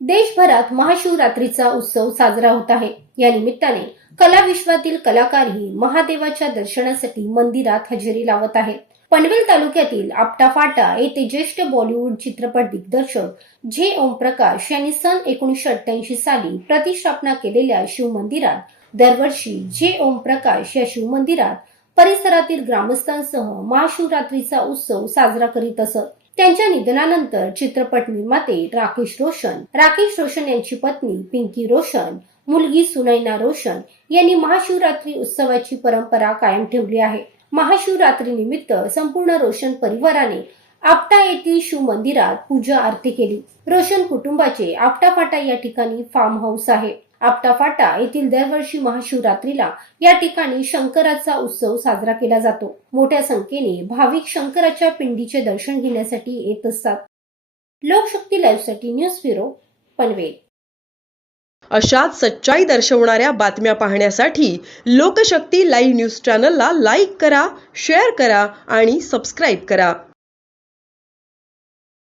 देशभरात महाशिवरात्रीचा उत्सव साजरा होत आहे. या निमित्ताने कला विश्वातील कलाकारही महादेवाच्या दर्शनासाठी मंदिरात हजेरी लावत आहेत पनवेल तालुक्यातील आपटा फाटा येथे ज्येष्ठ बॉलिवूड चित्रपट दिग्दर्शक झे ओमप्रकाश यांनी सन एकोणीसशे अठ्ठ्याऐंशी साली प्रतिष्ठापना केलेल्या शिवमंदिरात दरवर्षी झे ओमप्रकाश या शिवमंदिरात परिसरातील ग्रामस्थांसह महाशिवरात्रीचा उत्सव साजरा करीत असत. त्यांच्या निधनानंतर चित्रपट निर्माते राकेश रोशन राकेश रोशन यांची पत्नी पिंकी रोशन मुलगी सुनैना रोशन यांनी महाशिवरात्री उत्सवाची परंपरा कायम ठेवली आहे. महाशिवरात्री निमित्त संपूर्ण रोशन परिवाराने आपटा येथील शिव मंदिरात पूजा आरती केली. रोशन कुटुंबाचे आपटा फाटा या ठिकाणी फार्म हाऊस आहे. आपटाफाटा येथील दरवर्षी महाशिवरात्रीला या ठिकाणी शंकराचा उत्सव साजरा केला जातो. मोठ्या संख्येने भाविक शंकराच्या पिंडीचे दर्शन घेण्यासाठी येत असतात. लोकशक्ती लाईव्हसाठी न्यूज ब्युरो पनवेल. अशाच सच्चाई दर्शवणाऱ्या बातम्या पाहण्यासाठी लोकशक्ती लाईव्ह न्यूज चॅनलला लाईक करा शेअर करा आणि सबस्क्राईब करा.